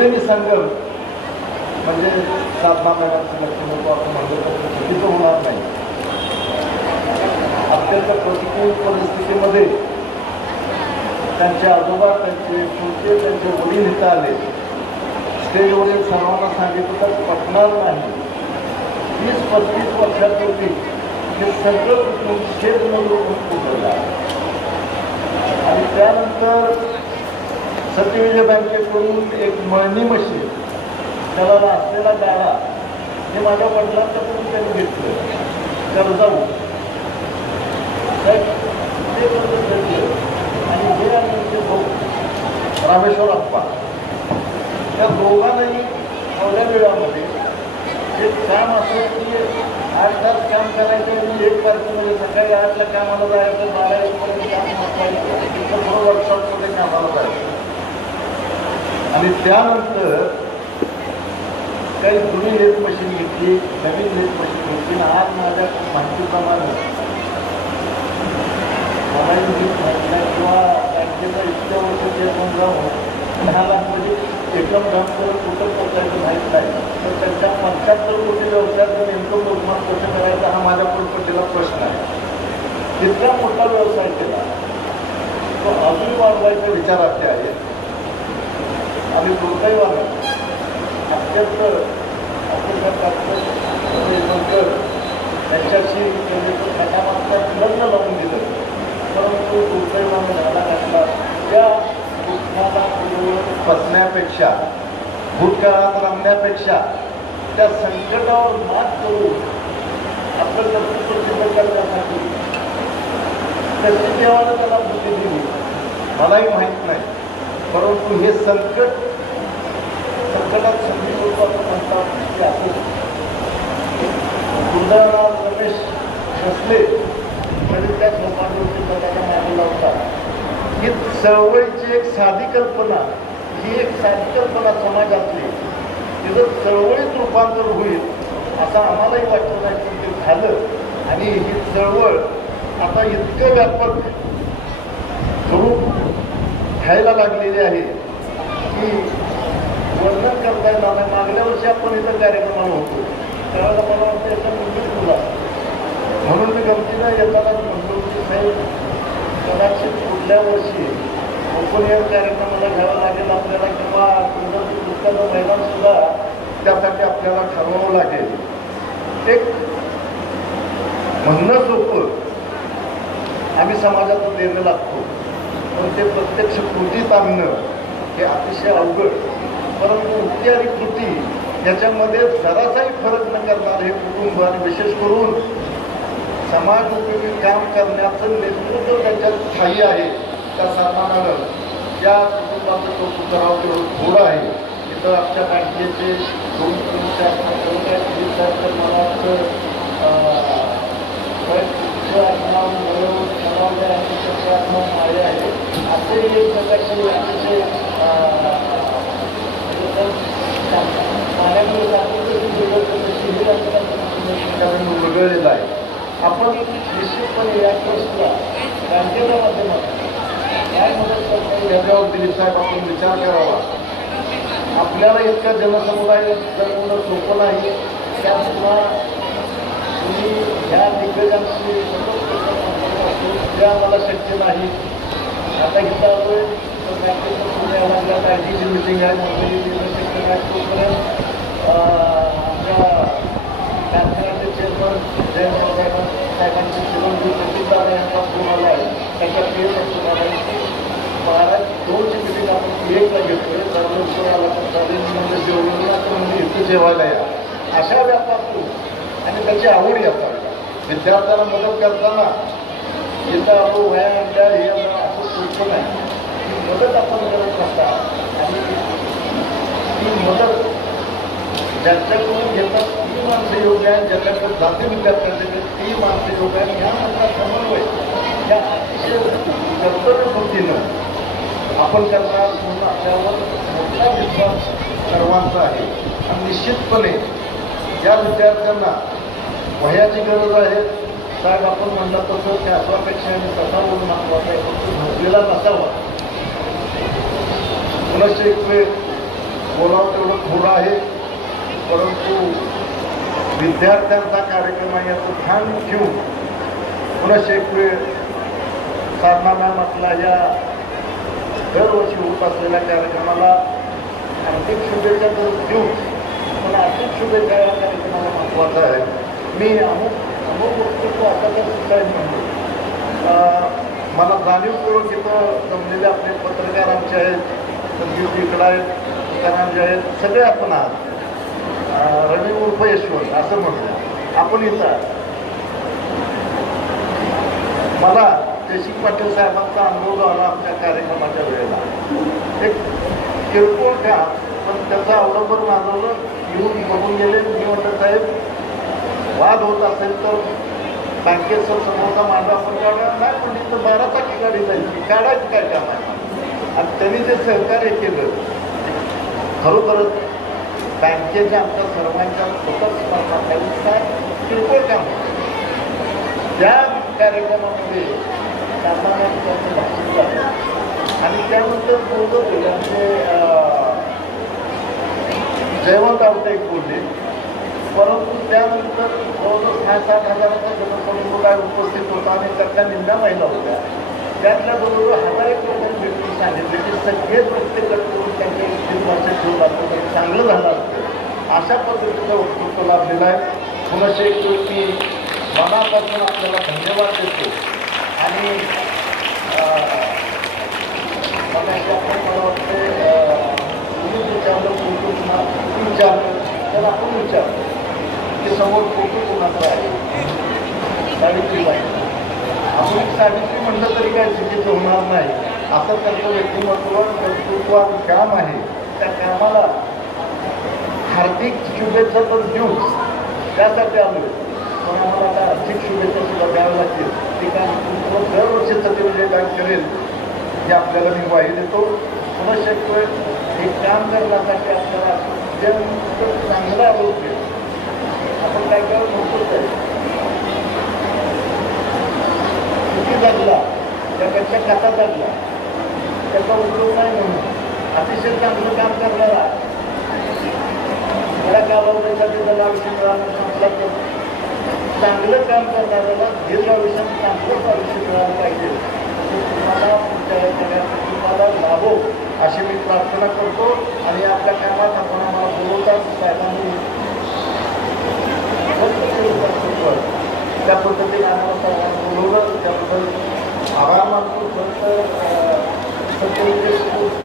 त्रिवेणी संगम म्हणजे सातवा महिन्याचं लक्ष्मी आपण म्हणलं तर चुकीचं होणार नाही. अत्यंत प्रतिकूल परिस्थितीमध्ये त्यांचे आजोबा, त्यांचे पुढचे, त्यांचे वडील इथं आले. स्टेजवरील सर्वांना सांगितलं तर पटणार नाही. 30-35 वर्षापूर्वी हे सगळं कुटुंब शेतमजूर म्हणून उतरलं. आणि त्यानंतर सत्यविजय बँकेकडून एक मळणी मशीन, त्याला असलेला गाडा, हे माझ्या वडिलांच्याकडून त्यांनी घेतलं कर्जाऊ. ते कर्ज घेतलं आणि हे आणि ते भाऊ रामेश्वर अप्पा, त्या दोघांनाही थोड्या वेळामध्ये एक काम असं की 8 तास काम करायचं आणि 1 तारखेमध्ये सकाळी 8ला कामाला जायचं, 12-1पर्यंत काम वाचायचं, तिथं थोडं वर्कशॉपमध्ये कामाला जायचं. आणि त्यानंतर काही जुनी लेथ मशीन घेतली, नवीन लेथ मशीन घेतली. आज माझ्या माहितीप्रमाणे मला किंवा बँकेचा इतक्या वर्ष जे पण जाऊन 10 लाख म्हणजे एकदम काम करत कुठं पोचायचं माहीत नाही. तर त्यांच्या 75 कोटी व्यवसायाचं नेमकं मोजमाप कसं करायचं हा माझ्या पुढपटीला प्रश्न आहे. इतका मोठा व्यवसाय केला तो अजून वाढवायच्या विचाराचे आहे. आणि दुर्दैवानं अत्यंत नंतर त्यांच्याशी घटामागच्यात लग्न लावून दिलं. परंतु दुर्दैवानं झाला घातला त्या दुःखाला फसण्यापेक्षा, भूतकाळात रमण्यापेक्षा त्या संकटावर मात करून आपलं कर्तृत्व सिद्ध करण्यासाठी कशी देवानं त्याला बुद्धी दिली मलाही माहीत नाही. परंतु हे संकटात संधी होतो असं म्हणतात की असं दुर्दैवानं रमेश नसले तरी त्या झोपांवरती त्याच्या मागे लावतात. ही चळवळीची एक साधी कल्पना, ही एक साधी कल्पना समाजातली तिथं चळवळीत रूपांतर होईल असं आम्हालाही वाटलं नाही, पण ते झालं. आणि ही चळवळ आता इतकं व्यापक स्वरूप घ्यायला लागलेली आहे की वर्णन करता येणार नाही. मागल्या वर्षी आपण इथं कार्यक्रमाला होतो त्यावेळेला मला वाटतं याचा मुलगीच मुला, म्हणून मी गमतीनं येताना म्हणतो की साहेब कदाचित पुढल्या वर्षी ओपन एअर कार्यक्रमाला घ्यावं लागेल आपल्याला, किंवा पुस्तकाचं मैदानसुद्धा त्यासाठी आपल्याला ठरवावं लागेल. एक म्हणणं सोपं आम्ही समाजात देणं लागतो, पण ते प्रत्यक्ष कृतीत आणणं हे अतिशय अवघड. परंतु उक्ती आणि कृती याच्यामध्ये जरासाही फरक न करणार हे कुटुंब आणि विशेष करून समाज उपयोगी काम करण्याचं नेतृत्व त्याच्यात स्थायी आहे. त्या सन्मानानं त्या कुटुंबाचं कौतुक करावं तेवढं थोडं आहे. इथं आमच्या बँकेचे 2-3-4 तर मला माळे आहे असे एक प्रकारचे अतिशय उलगडलेलं आहे. आपण निश्चितपणे या केसला बँकेच्या माध्यमातून काय मदत करता येईल याच्यावर दिलीप साहेब आपण विचार करावा. आपल्याला इतका जनसमुदाय जगवणं सोपं नाही. त्यामुळे तुम्ही ह्या दिग्गजांशी ते आम्हाला शक्य नाही. आता इथं आलोय तर बँकेचं पुण्या लागल्यात आयटीची मिटिंग आहे, शक्य नाही. तोपर्यंत आमच्या कारखान्याचे चेअरमन जयंत साहेबांचे चिरंजीव प्रसिद्ध यांचा फोन आला आहे. त्याच्या पेर असतो महाराज 2ची मिटिंग आपण 1ला घेतोय. दररोज आला तर म्हणजे जेवणाला तर म्हणजे इथं जेवायला या अशा व्यापारातून आणि त्याची आवड येतात. विद्यार्थ्यांना मदत करताना इथं आपण वया आणल्या हे असं सोपं नाही. ही मदत आपण करत असता आणि ती मदत ज्यांच्याकडून घेतात ती माणसं योग्य आहे, ज्याच्याकडे जाती विद्यार्थ्यांचे ती माणसं योग्य आहे. ह्या मात्र समन्वय या अतिशय कर्तव्यबुद्धीनं आपण करणार म्हणून आपल्यावर मोठा विश्वास सर्वांचा आहे. आणि निश्चितपणे या विद्यार्थ्यांना वह्याची गरज आहे. साहेब आपण म्हणलं तसं त्या असापेक्षा आणि तसा म्हणून महत्वाचा आहे, फक्त झोपलेला नसावा. पुनश्च एक वेळ बोलावं तेवढं थोडं आहे, परंतु विद्यार्थ्यांचा कार्यक्रम आहे याचं भान घेऊन पुन्हा एक वेळ साधना मॅमला या दरवर्षी होत असलेल्या कार्यक्रमाला आर्थिक शुभेच्छा तर देऊ, पण आर्थिक शुभेच्छा या कार्यक्रमाला महत्त्वाचा आहे. मी अमुक वक्तव्य आता तर काय म्हणतो, मला जाणीवपूर्वक इथं जमलेले आपले पत्रकार आमचे आहेत, संदीप इकडं आहेत, तुकारामजी आहेत, सगळे आपण आहात. रवी उर्फ यशवंत असं म्हटलं आपण इथं. मला जयसिंग पाटील साहेबांचा अनुभव आला आमच्या कार्यक्रमाच्या वेळेला. एक किरकोळ काम, पण त्याचं अवलंबन मानवलं, येऊन बघून गेले. मी म्हटलं साहेब वाद होत असेल तर बँकेचा समोरचा मांडा आपण काढा, नाही पण इथं 12 चाकी गाडी जायची, काढायची काय काम आहे. आणि त्यांनी जे सहकार्य केलं खरोखरच बँकेच्या आमच्या सर्वांच्या स्वतःच स्पर्धा काय किरकोळ काम त्या कार्यक्रमामध्ये सामान्य भाषण झालं. आणि त्यानंतर बोलतो म्हणजे जयवंत आवटे एक बोलले, परंतु त्यानंतर जवळजवळ 6-7 हजाराचा जनसमुदाय उपस्थित होता आणि त्यातल्या निंदा महिला होत्या. त्यातल्या जवळजवळ 1000 लोकांनी भेटून सांगितले की सगळे प्रत्येक करून त्यांच्या इच्छित भाषेत ठेवून लागतं तरी चांगलं झालं असतं. अशा पद्धतीचं वक्तृत्व लाभलेलं आहे. पुन्हा एक मी मनापासून आपल्याला धन्यवाद देतो. आणि मला वाटते तुम्ही विचारलं फोटो विचारलं तर आपण विचारलं की समोर फोटो कोणाचा आहे, सावित्रीबाई. आपण सावित्री म्हटलं तरी काय चुकीचं होणार नाही. असं त्यांचं व्यक्तिमत्व कर्तृत्वाचं काम आहे. त्या कामाला हार्दिक शुभेच्छा तर देऊच त्यासाठी आलो. पण आम्हाला आता आर्थिक शुभेच्छा सुद्धा द्याव्या लागतील. ती काम दरवर्षी सतीविजय बँक करेल हे आपल्याला मी ग्वाही देतो. पुन्हा शकतोय हे काम करण्यासाठी आपल्याला जे चांगलं आरोग्य आपण काय काय म्हणतोच आहे. किती जगला त्यापेक्षा कथा जगला त्याचा उपयोग नाही म्हणून अतिशय चांगलं काम करणारा मला कालावधीसाठी त्याला आयुष्य मिळालं संपला तर चांगलं काम करणाऱ्याला दीर्घ आयुष्यात चांगलंच आयुष्य मिळालं पाहिजे. तुम्हाला तुम्हाला लाभो अशी मी प्रार्थना करतो. आणि आपल्या कामात आपण आम्हाला बोलवतात साहेबांनी त्या पद्धतीने आम्हाला सर्वांना बोलवलं त्याबद्दल आभार मानतो.